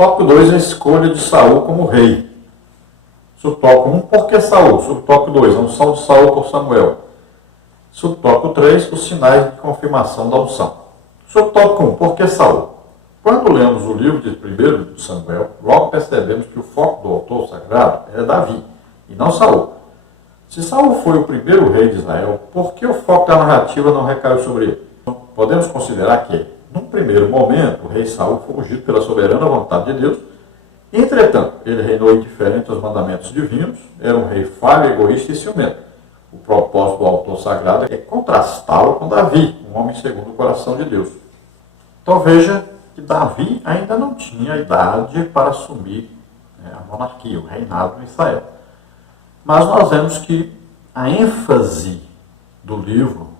Tópico 2, a escolha de Saul como rei. Subtópico 1, por que Saul? Subtópico 2, a unção de Saul por Samuel. Subtópico 3, os sinais de confirmação da unção. Subtópico 1, por que Saul? Quando lemos o livro de 1 de Samuel, logo percebemos que o foco do autor sagrado é Davi, e não Saul. Se Saul foi o primeiro rei de Israel, por que o foco da narrativa não recaiu sobre ele? Podemos considerar que, num primeiro momento, o rei Saul foi ungido pela soberana vontade de Deus. Entretanto, ele reinou indiferente aos mandamentos divinos, era um rei falho, egoísta e ciumento. O propósito do autor sagrado é contrastá-lo com Davi, um homem segundo o coração de Deus. Então veja que Davi ainda não tinha idade para assumir a monarquia, o reinado em Israel. Mas nós vemos que a ênfase do livro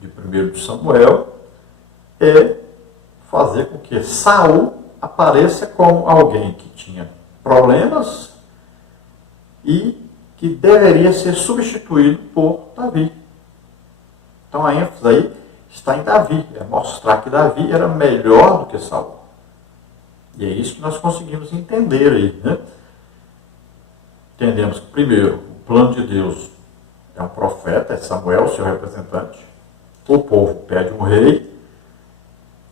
de 1 de Samuel é fazer com que Saul apareça como alguém que tinha problemas e que deveria ser substituído por Davi. Então a ênfase aí está em Davi, é mostrar que Davi era melhor do que Saul. E é isso que nós conseguimos entender aí, né? Entendemos que, primeiro, o plano de Deus é um profeta, é Samuel, seu representante. O povo pede um rei,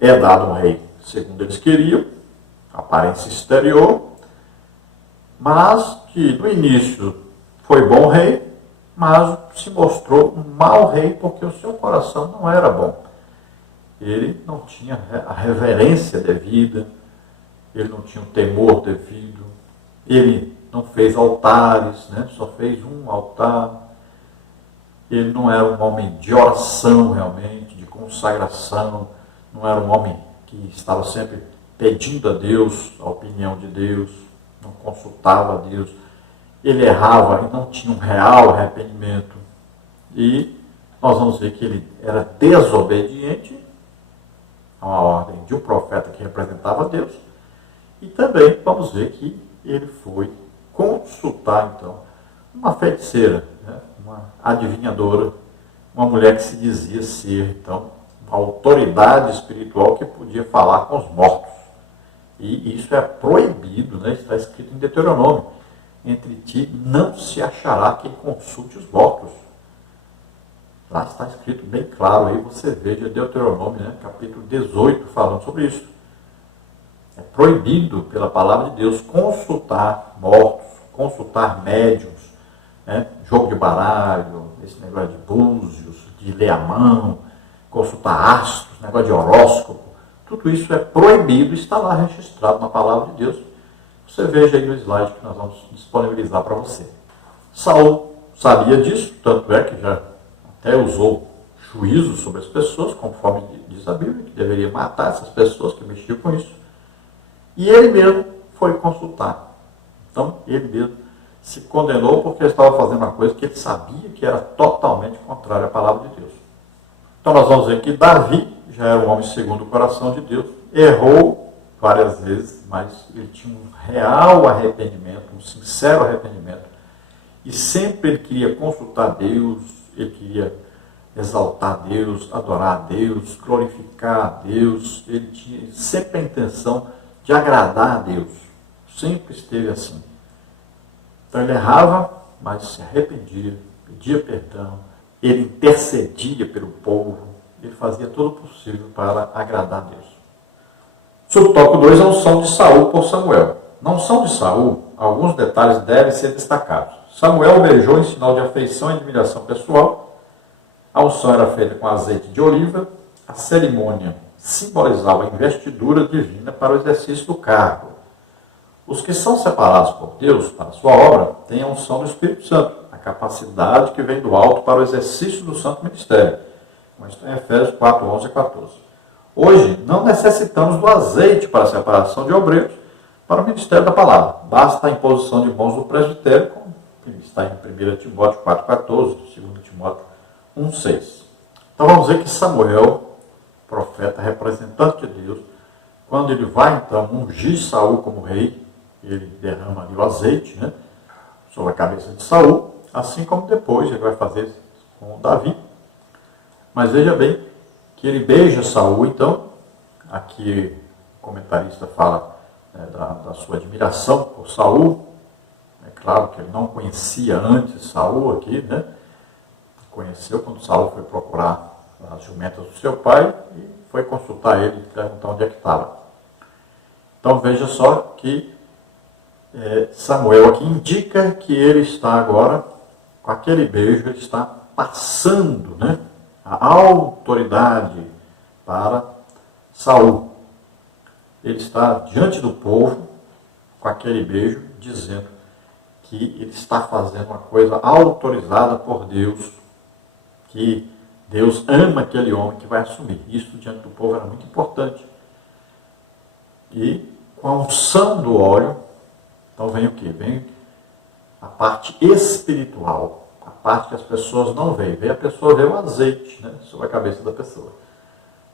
é dado um rei segundo eles queriam, aparência exterior, mas que no início foi bom rei, mas se mostrou um mau rei porque o seu coração não era bom. Ele não tinha a reverência devida, ele não tinha o temor devido, ele não fez altares, né? Só fez um altar. Ele não era um homem de oração realmente, de consagração, não era um homem que estava sempre pedindo a Deus, a opinião de Deus, não consultava a Deus. Ele errava e não tinha um real arrependimento. E nós vamos ver que ele era desobediente a uma ordem de um profeta que representava Deus. E também vamos ver que ele foi consultar, então, uma feiticeira, né? Uma adivinhadora, uma mulher que se dizia ser, então, uma autoridade espiritual que podia falar com os mortos. E isso é proibido, né? Está escrito em Deuteronômio. Entre ti não se achará quem consulte os mortos. Lá está escrito bem claro, aí você veja Deuteronômio, né? Capítulo 18, falando sobre isso. É proibido pela palavra de Deus consultar mortos, consultar médiuns, né? Jogo de baralho, esse negócio de búzios, de ler a mão, consultar astros, negócio de horóscopo. Tudo isso é proibido e está lá registrado na palavra de Deus. Você veja aí no slide que nós vamos disponibilizar para você. Saul sabia disso, tanto é que já até usou juízo sobre as pessoas, conforme diz a Bíblia, que deveria matar essas pessoas que mexiam com isso. E ele mesmo foi consultar. Então, ele mesmo se condenou porque ele estava fazendo uma coisa que ele sabia que era totalmente contrária à palavra de Deus. Então, nós vamos ver que Davi já era um homem segundo o coração de Deus, errou várias vezes, mas ele tinha um real arrependimento, um sincero arrependimento, e sempre ele queria consultar Deus, ele queria exaltar Deus, adorar a Deus, glorificar a Deus, ele tinha sempre a intenção de agradar a Deus, sempre esteve assim. Então ele errava, mas se arrependia, pedia perdão, ele intercedia pelo povo, ele fazia tudo possível para agradar a Deus. Subtópico 2, a unção de Saul por Samuel. Na unção de Saul, alguns detalhes devem ser destacados. Samuel beijou em sinal de afeição e admiração pessoal. A unção era feita com azeite de oliva. A cerimônia simbolizava a investidura divina para o exercício do cargo. Os que são separados por Deus para a sua obra têm a unção do Espírito Santo, a capacidade que vem do alto para o exercício do santo ministério. Como está em Efésios 4, 11 e 14. Hoje, não necessitamos do azeite para a separação de obreiros para o ministério da palavra. Basta a imposição de mãos do presbitério, como está em 1 Timóteo 4, 14, 2 Timóteo 1, 6. Então vamos ver que Samuel, profeta, representante de Deus, quando ele vai então ungir Saul como rei, ele derrama ali o azeite, né, sobre a cabeça de Saul, assim como depois ele vai fazer com Davi. Mas veja bem que ele beija Saul, então, aqui o comentarista fala da sua admiração por Saul. É claro que ele não conhecia antes Saul aqui, né? Conheceu quando Saul foi procurar as jumentas do seu pai e foi consultar ele e perguntar onde é que estava. Então veja só que Samuel aqui indica que ele está agora, com aquele beijo, ele está passando, né, a autoridade para Saul. Ele está diante do povo, com aquele beijo, dizendo que ele está fazendo uma coisa autorizada por Deus, que Deus ama aquele homem que vai assumir. Isso diante do povo era muito importante. E com a unção do óleo, então vem o quê? Vem a parte espiritual, a parte que as pessoas não veem. A pessoa vê o azeite, né, sobre a cabeça da pessoa,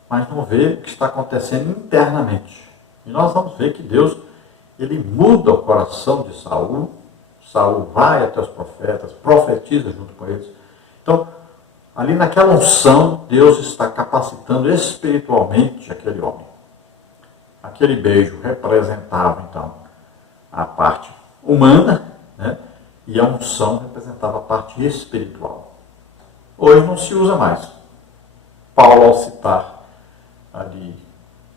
mas não vê o que está acontecendo internamente. E nós vamos ver que Deus, ele muda o coração de Saul. Saul vai até os profetas, profetiza junto com eles. Então, ali naquela unção, Deus está capacitando espiritualmente aquele homem. Aquele beijo representava, então, a parte humana, né? E a unção representava a parte espiritual. Hoje não se usa mais. Paulo, ao citar ali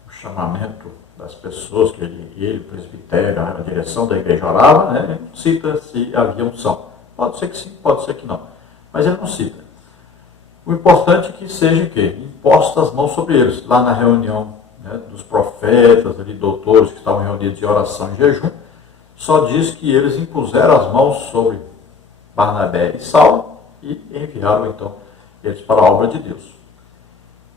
o chamamento das pessoas, que ele, o presbitério, a direção da igreja orava, né? Ele não cita se havia unção. Pode ser que sim, pode ser que não. Mas ele não cita. O importante é que seja o quê? Impostas as mãos sobre eles. Lá na reunião, né, dos profetas, ali, doutores que estavam reunidos em oração e jejum, só diz que eles impuseram as mãos sobre Barnabé e Saulo e enviaram, então, eles para a obra de Deus.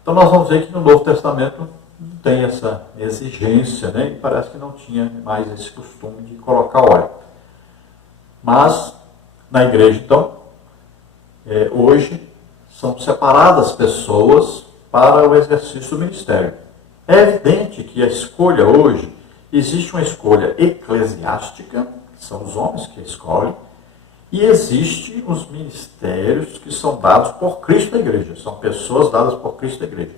Então nós vamos ver que no Novo Testamento não tem essa exigência, né? E parece que não tinha mais esse costume de colocar óleo. Mas, na igreja, então, hoje, são separadas pessoas para o exercício do ministério. É evidente que a escolha hoje, existe uma escolha eclesiástica, que são os homens que escolhem, e existe os ministérios que são dados por Cristo da igreja, são pessoas dadas por Cristo da igreja.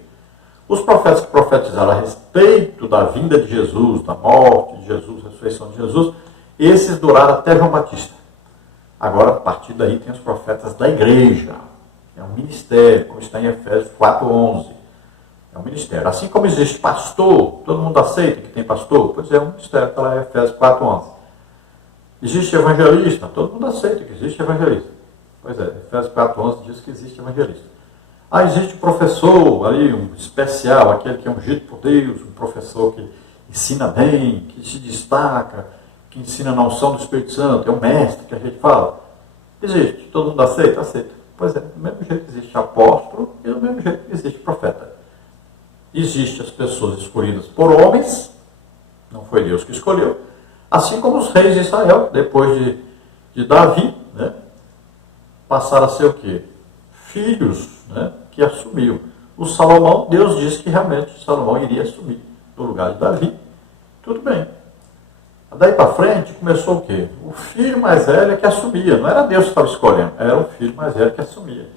Os profetas que profetizaram a respeito da vinda de Jesus, da morte de Jesus, da ressurreição de Jesus, esses duraram até João Batista. Agora, a partir daí, tem os profetas da igreja. É um ministério, como está em Efésios 4:11. É um ministério. Assim como existe pastor, todo mundo aceita que tem pastor? Pois é um ministério, está lá em Efésios 4:11. Existe evangelista? Todo mundo aceita que existe evangelista. Pois é, Efésios 4:11 diz que existe evangelista. Existe um professor ali, um especial, aquele que é ungido por Deus, um professor que ensina bem, que se destaca, que ensina na unção do Espírito Santo, é um mestre que a gente fala. Existe. Todo mundo aceita? Aceita. Pois é, do mesmo jeito que existe apóstolo e do mesmo jeito que existe profeta. Existem as pessoas escolhidas por homens, não foi Deus que escolheu, assim como os reis de Israel, depois de Davi, né, passaram a ser o quê? Filhos, né, que assumiu. O Salomão, Deus disse que realmente Salomão iria assumir no lugar de Davi. Tudo bem. Daí para frente começou o quê? O filho mais velho é que assumia. Não era Deus que estava escolhendo, era o filho mais velho que assumia.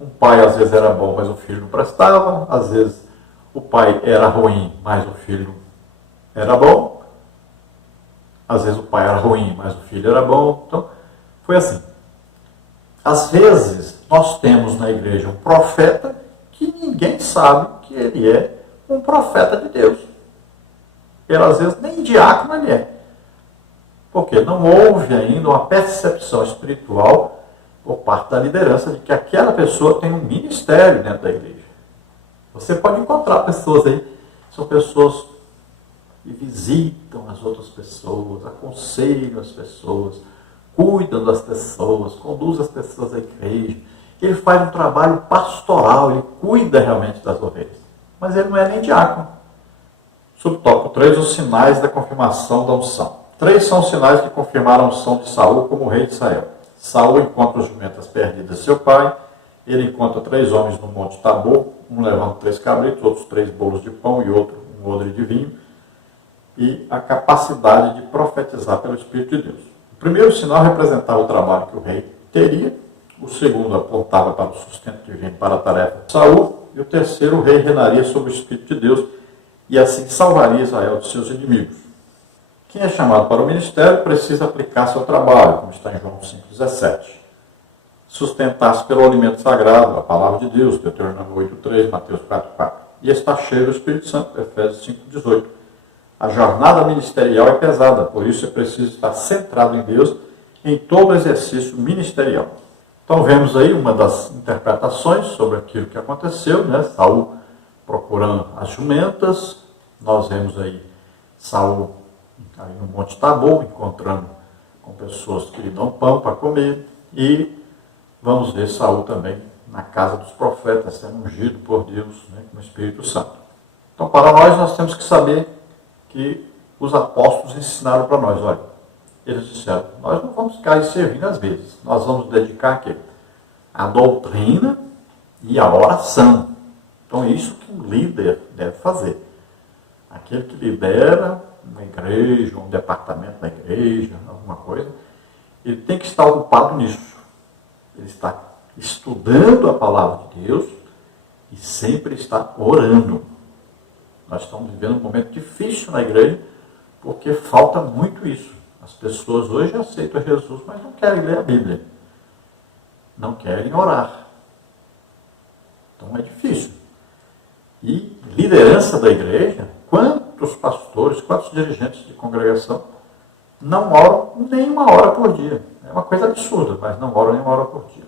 Um pai às vezes era bom, mas o filho não prestava. Às vezes o pai era ruim, mas o filho era bom. Às vezes o pai era ruim, mas o filho era bom. Então, foi assim. Às vezes nós temos na igreja um profeta que ninguém sabe que ele é um profeta de Deus. Ele às vezes nem diácono ele é. Porque não houve ainda uma percepção espiritual por parte da liderança de que aquela pessoa tem um ministério dentro da igreja. Você pode encontrar pessoas aí, são pessoas que visitam as outras pessoas, aconselham as pessoas, cuidam das pessoas, conduzem as pessoas à igreja. Ele faz um trabalho pastoral, ele cuida realmente das ovelhas. Mas ele não é nem diácono. Subtópico 3, os sinais da confirmação da unção. 3 são os sinais que confirmaram a unção de Saul como rei de Israel. Saul encontra as jumentas perdidas de seu pai, ele encontra 3 homens no Monte Tabor, um levando 3 cabritos, outros 3 bolos de pão e outro um odre de vinho, e a capacidade de profetizar pelo Espírito de Deus. O primeiro sinal representava o trabalho que o rei teria, o segundo apontava para o sustento divino para a tarefa de Saul, e o terceiro, o rei reinaria sobre o Espírito de Deus, e assim salvaria Israel dos seus inimigos. Quem é chamado para o ministério precisa aplicar seu trabalho, como está em João 5,17. Sustentar-se pelo alimento sagrado, a palavra de Deus, Deuteronômio 8,3, Mateus 4,4. E estar cheio do Espírito Santo, Efésios 5,18. A jornada ministerial é pesada, por isso é preciso estar centrado em Deus em todo o exercício ministerial. Então vemos aí uma das interpretações sobre aquilo que aconteceu, né? Saul procurando as jumentas, nós vemos aí Saul aí no Monte Tabor, encontrando com pessoas que lhe dão pão para comer, e vamos ver Saul também na casa dos profetas, sendo ungido por Deus, né, com o Espírito Santo. Então, para nós temos que saber que os apóstolos ensinaram para nós, olha, eles disseram, nós não vamos ficar aí servindo às vezes, nós vamos dedicar a quê? A doutrina e a oração. Então, é isso que um líder deve fazer. Aquele que lidera uma igreja, um departamento da igreja, alguma coisa, ele tem que estar ocupado nisso. Ele está estudando a palavra de Deus e sempre está orando. Nós estamos vivendo um momento difícil na igreja porque falta muito isso. As pessoas hoje aceitam Jesus, mas não querem ler a Bíblia. Não querem orar. Então é difícil. E liderança da igreja, quantos pastores, quantos dirigentes de congregação não oram nem uma hora por dia? É uma coisa absurda, mas não oram nem uma hora por dia.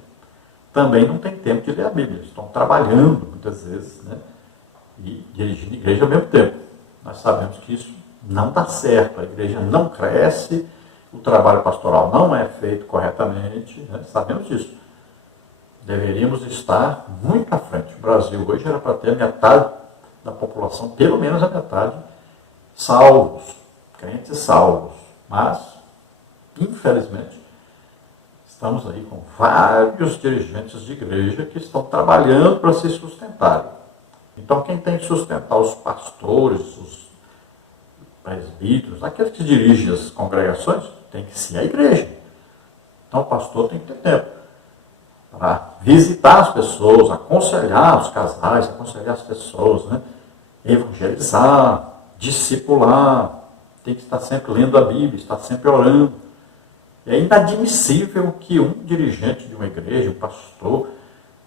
Também não tem tempo de ler a Bíblia. Estão trabalhando, muitas vezes, né? E dirigindo a igreja ao mesmo tempo. Nós sabemos que isso não dá certo. A igreja não cresce, o trabalho pastoral não é feito corretamente, né? Sabemos disso. Deveríamos estar muito à frente. O Brasil hoje era para ter metade da população, pelo menos a metade, salvos, crentes salvos. Mas, infelizmente, estamos aí com vários dirigentes de igreja que estão trabalhando para se sustentarem. Então, quem tem que sustentar os pastores, os presbíteros, aqueles que dirigem as congregações, tem que ser a igreja. Então, o pastor tem que ter tempo para visitar as pessoas, aconselhar os casais, aconselhar as pessoas, né? Evangelizar, discipular, tem que estar sempre lendo a Bíblia, estar sempre orando. É inadmissível que um dirigente de uma igreja, um pastor,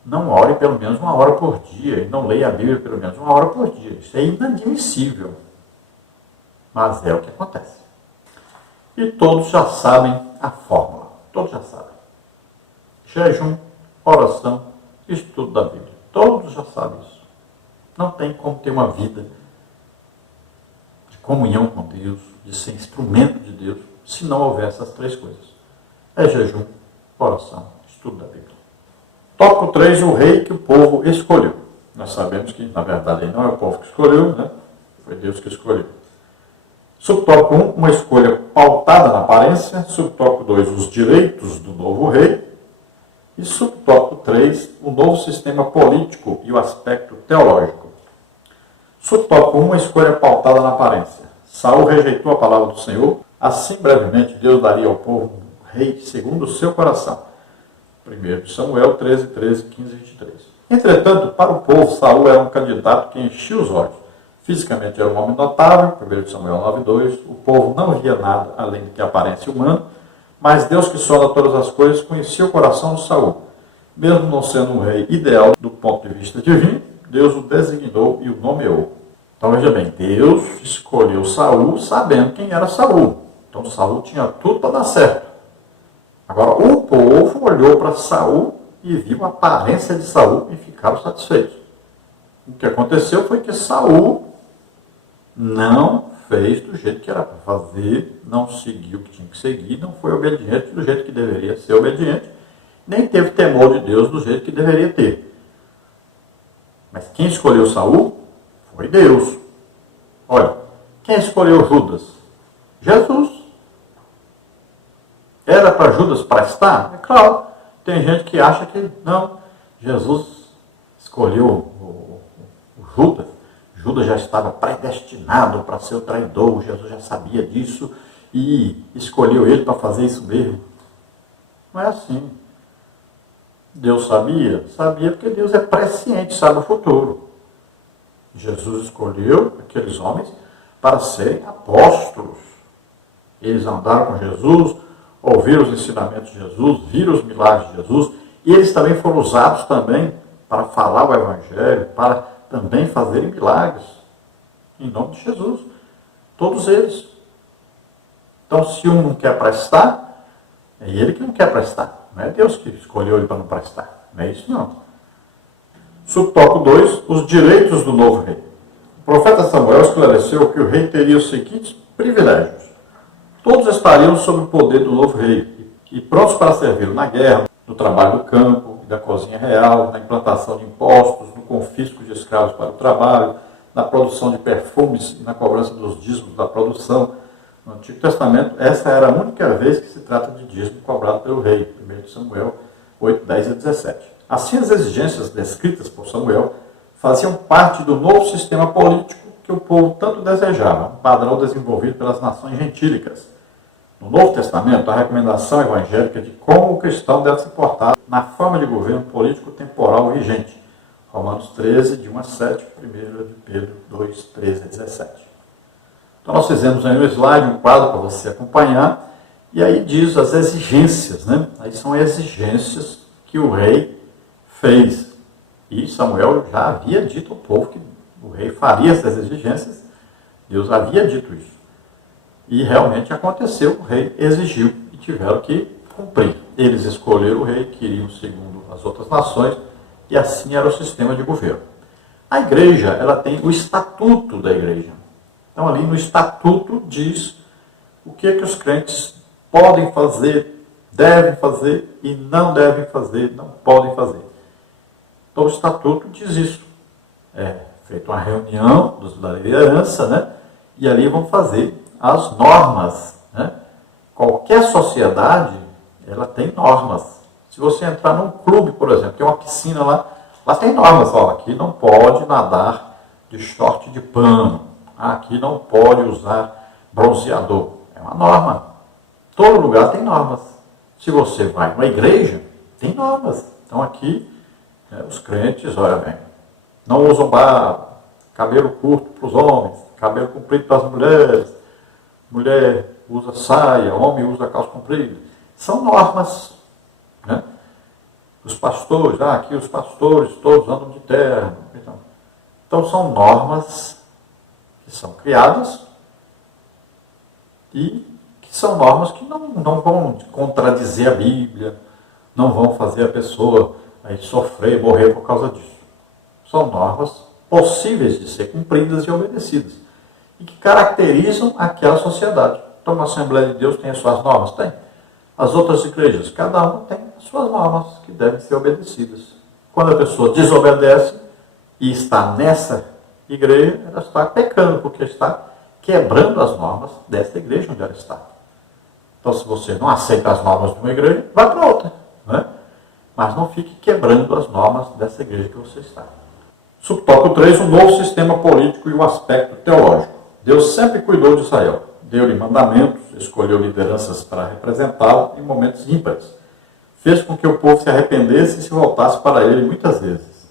não ore pelo menos uma hora por dia e não leia a Bíblia pelo menos uma hora por dia. Isso é inadmissível. Mas é o que acontece. E todos já sabem a fórmula. Todos já sabem. Jejum, oração, estudo da Bíblia. Todos já sabem isso. Não tem como ter uma vida de comunhão com Deus, de ser instrumento de Deus, se não houver essas três coisas. É jejum, oração, estudo da Bíblia. Tópico 3, o rei que o povo escolheu. Nós sabemos que, na verdade, não é o povo que escolheu, né? Foi Deus que escolheu. Subtópico 1, uma escolha pautada na aparência. Subtópico 2, os direitos do novo rei. E subtópico 3, o novo sistema político e o aspecto teológico. Subtópico 1, uma escolha pautada na aparência. Saul rejeitou a palavra do Senhor. Assim, brevemente, Deus daria ao povo um rei segundo o seu coração. 1 Samuel 13, 13, 15 e 23. Entretanto, para o povo, Saul era um candidato que enchia os olhos. Fisicamente era um homem notável, 1 Samuel 9, 2. O povo não via nada além do que a aparência humana, mas Deus, que sonda todas as coisas, conhecia o coração de Saul. Mesmo não sendo um rei ideal do ponto de vista divino, Deus o designou e o nomeou. Então veja bem, Deus escolheu Saul sabendo quem era Saul. Então Saul tinha tudo para dar certo. Agora o povo olhou para Saul e viu a aparência de Saul e ficaram satisfeitos. O que aconteceu foi que Saul não fez do jeito que era para fazer, não seguiu o que tinha que seguir, não foi obediente do jeito que deveria ser obediente, nem teve temor de Deus do jeito que deveria ter. Mas quem escolheu Saul foi Deus. Olha, quem escolheu Judas? Jesus. Era para Judas prestar? É claro. Tem gente que acha que não. Jesus escolheu o Judas. Judas já estava predestinado para ser o traidor. Jesus já sabia disso e escolheu ele para fazer isso mesmo. Não é assim. Deus sabia? Sabia porque Deus é presciente, sabe o futuro. Jesus escolheu aqueles homens para serem apóstolos. Eles andaram com Jesus, ouviram os ensinamentos de Jesus, viram os milagres de Jesus, e eles também foram usados também para falar o Evangelho, para também fazerem milagres, em nome de Jesus. Todos eles. Então, se um não quer prestar, é ele que não quer prestar. Não é Deus que escolheu ele para não prestar. Não é isso, não. Subtópico 2, os direitos do novo rei. O profeta Samuel esclareceu que o rei teria os seguintes privilégios. Todos estariam sob o poder do novo rei e prontos para servi-lo na guerra, no trabalho do campo, da cozinha real, na implantação de impostos, no confisco de escravos para o trabalho, na produção de perfumes e na cobrança dos dízimos da produção. No Antigo Testamento, essa era a única vez que se trata de dízimo cobrado pelo rei, 1 Samuel 8, 10 e 17. Assim, as exigências descritas por Samuel faziam parte do novo sistema político que o povo tanto desejava, um padrão desenvolvido pelas nações gentílicas. No Novo Testamento, a recomendação evangélica de como o cristão deve se portar na forma de governo político temporal vigente. Romanos 13, de 1 a 7, 1 de Pedro 2, 13 a 17. Então, nós fizemos aí um slide, um quadro para você acompanhar, e aí diz as exigências, né? Aí são exigências que o rei fez. E Samuel já havia dito ao povo que o rei faria essas exigências, Deus havia dito isso. E realmente aconteceu, o rei exigiu e tiveram que cumprir. Eles escolheram o rei, queriam segundo as outras nações, e assim era o sistema de governo. A igreja, ela tem o estatuto da igreja. Então, ali no estatuto diz o que os crentes podem fazer, devem fazer e não devem fazer, não podem fazer. Então, o estatuto diz isso. É feita uma reunião da liderança, né? E ali vão fazer as normas, né? Qualquer sociedade, ela tem normas. Se você entrar num clube, por exemplo, tem uma piscina lá tem normas. Ó, aqui não pode nadar de short de pano. Aqui não pode usar bronzeador. É uma norma. Todo lugar tem normas. Se você vai numa igreja, tem normas. Então aqui, os crentes, olha bem, não usam barba, cabelo curto para os homens, cabelo comprido para as mulheres, mulher usa saia, homem usa calça comprida. São normas, né? Os pastores, aqui os pastores todos andam de terno. Então são normas que são criadas e que são normas que não vão contradizer a Bíblia, não vão fazer a pessoa aí sofrer, morrer por causa disso. São normas possíveis de ser cumpridas e obedecidas e que caracterizam aquela sociedade. Então, a Assembleia de Deus tem as suas normas? Tem. As outras igrejas, cada uma tem as suas normas que devem ser obedecidas. Quando a pessoa desobedece e está nessa igreja, ela está pecando, porque está quebrando as normas dessa igreja onde ela está. Então, se você não aceita as normas de uma igreja, vá para outra, né? Mas não fique quebrando as normas dessa igreja que você está. Subtópico 3, o novo sistema político e o aspecto teológico. Deus sempre cuidou de Israel. Deu-lhe mandamentos, escolheu lideranças para representá-lo em momentos ímpares. Fez com que o povo se arrependesse e se voltasse para ele muitas vezes.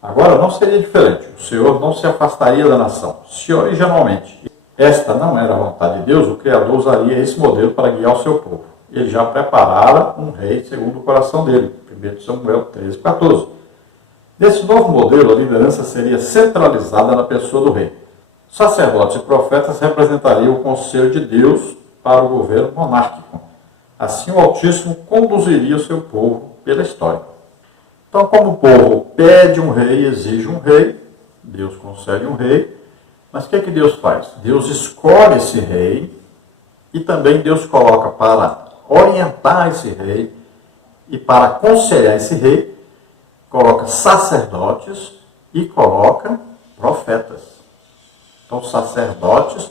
Agora não seria diferente. O Senhor não se afastaria da nação. Se originalmente esta não era a vontade de Deus, o Criador usaria esse modelo para guiar o seu povo. Ele já preparara um rei segundo o coração dele. 1 Samuel 13, 14. Nesse novo modelo, a liderança seria centralizada na pessoa do rei. Sacerdotes e profetas representariam o conselho de Deus para o governo monárquico. Assim, o Altíssimo conduziria o seu povo pela história. Então, como o povo pede um rei, exige um rei, Deus concede um rei, mas o que é que Deus faz? Deus escolhe esse rei e também Deus coloca para orientar esse rei e para aconselhar esse rei, coloca sacerdotes e coloca profetas. Então, os sacerdotes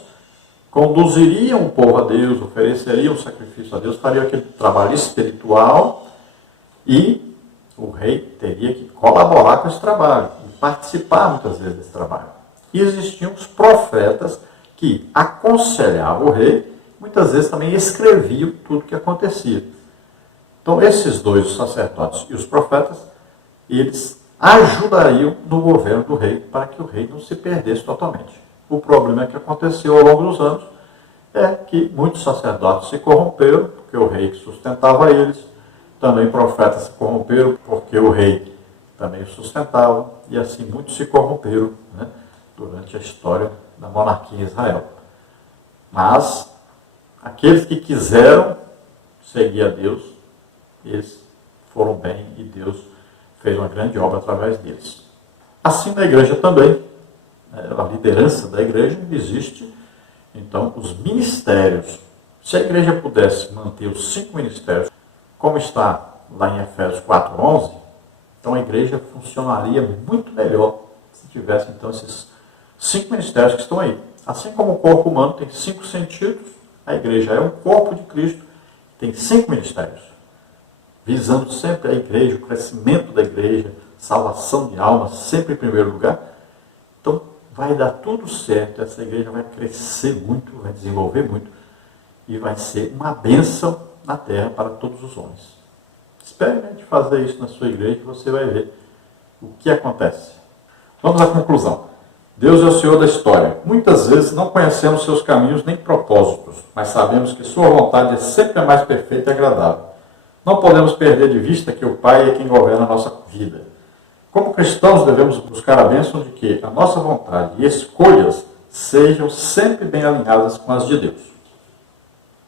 conduziriam o povo a Deus, ofereceriam o sacrifício a Deus, fariam aquele trabalho espiritual e o rei teria que colaborar com esse trabalho e participar muitas vezes desse trabalho. E existiam os profetas que aconselhavam o rei, muitas vezes também escreviam tudo o que acontecia. Então, esses dois, os sacerdotes e os profetas, eles ajudariam no governo do rei para que o rei não se perdesse totalmente. O problema é que aconteceu ao longo dos anos é que muitos sacerdotes se corromperam, porque o rei que sustentava eles, também profetas se corromperam, porque o rei também os sustentava, e assim muitos se corromperam, né, durante a história da monarquia em Israel. Mas aqueles que quiseram seguir a Deus, eles foram bem e Deus fez uma grande obra através deles. Assim na igreja também, a liderança da igreja existe, então os ministérios. Se a igreja pudesse manter os 5 ministérios, como está lá em Efésios 4:11, então a igreja funcionaria muito melhor se tivesse então esses 5 ministérios que estão aí. Assim como o corpo humano tem 5 sentidos, a igreja é um corpo de Cristo, tem 5 ministérios, visando sempre a igreja, o crescimento da igreja, salvação de almas, sempre em primeiro lugar. Então, vai dar tudo certo, essa igreja vai crescer muito, vai desenvolver muito, e vai ser uma bênção na terra para todos os homens. Experimente fazer isso na sua igreja e você vai ver o que acontece. Vamos à conclusão. Deus é o Senhor da história. Muitas vezes não conhecemos seus caminhos nem propósitos, mas sabemos que sua vontade é sempre a mais perfeita e agradável. Não podemos perder de vista que o Pai é quem governa a nossa vida. Como cristãos, devemos buscar a bênção de que a nossa vontade e escolhas sejam sempre bem alinhadas com as de Deus.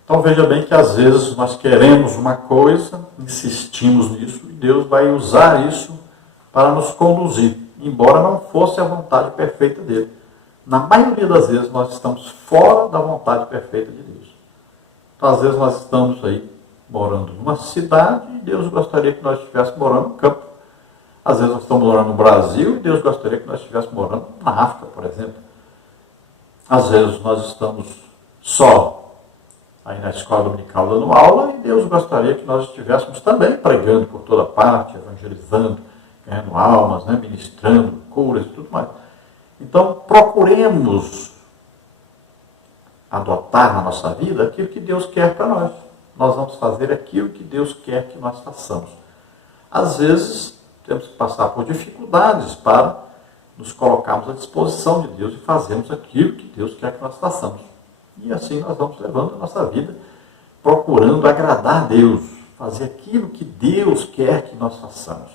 Então veja bem que às vezes nós queremos uma coisa, insistimos nisso, e Deus vai usar isso para nos conduzir, embora não fosse a vontade perfeita dele. Na maioria das vezes nós estamos fora da vontade perfeita de Deus. Então às vezes nós estamos aí morando numa cidade e Deus gostaria que nós estivéssemos morando no campo. Às vezes nós estamos morando no Brasil e Deus gostaria que nós estivéssemos morando na África, por exemplo. Às vezes nós estamos só aí na escola dominical dando aula e Deus gostaria que nós estivéssemos também pregando por toda parte, evangelizando, ganhando almas, né, ministrando curas e tudo mais. Então procuremos adotar na nossa vida aquilo que Deus quer para nós. Nós vamos fazer aquilo que Deus quer que nós façamos. Às vezes temos que passar por dificuldades para nos colocarmos à disposição de Deus e fazermos aquilo que Deus quer que nós façamos. E assim nós vamos levando a nossa vida, procurando agradar a Deus, fazer aquilo que Deus quer que nós façamos.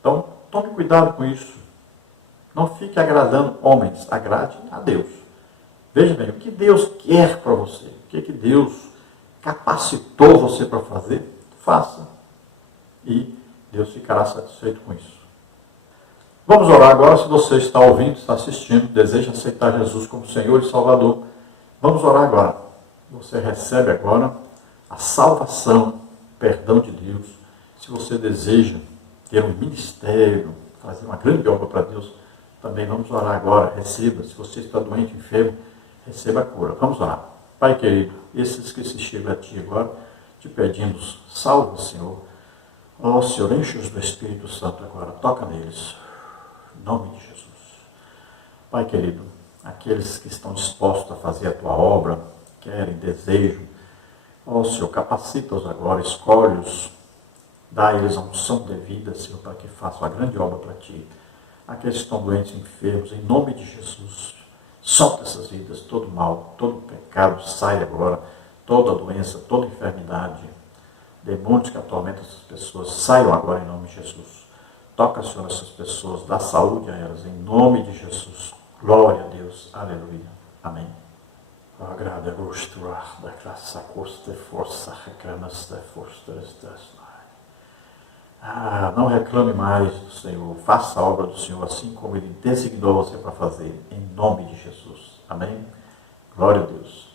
Então, tome cuidado com isso. Não fique agradando homens, agrade a Deus. Veja bem, o que Deus quer para você, o que Deus capacitou você para fazer, faça. E Deus ficará satisfeito com isso. Vamos orar agora. Se você está ouvindo, está assistindo, deseja aceitar Jesus como Senhor e Salvador, vamos orar agora. Você recebe agora a salvação, perdão de Deus. Se você deseja ter um ministério, fazer uma grande obra para Deus, também vamos orar agora. Receba. Se você está doente, enfermo, receba a cura. Vamos orar. Pai querido, esses que se chegam a Ti agora, te pedimos, salva, Senhor. Ó Senhor, enche-os do Espírito Santo agora, toca neles. Em nome de Jesus. Pai querido, aqueles que estão dispostos a fazer a Tua obra, querem, desejam, ó Senhor, capacita-os agora, escolhe-os, dá a eles a unção devida, Senhor, para que façam a grande obra para Ti. Aqueles que estão doentes, enfermos, em nome de Jesus, solta essas vidas, todo mal, todo pecado, sai agora, toda doença, toda enfermidade, demônios que atormentam essas pessoas, saiam agora em nome de Jesus. Toca, Senhor, essas pessoas, dá saúde a elas, em nome de Jesus. Glória a Deus. Aleluia. Amém. Agrada gostar da graça, custa força, reclamas da força das. Não reclame mais do Senhor. Faça a obra do Senhor assim como Ele designou você para fazer, em nome de Jesus. Amém. Glória a Deus.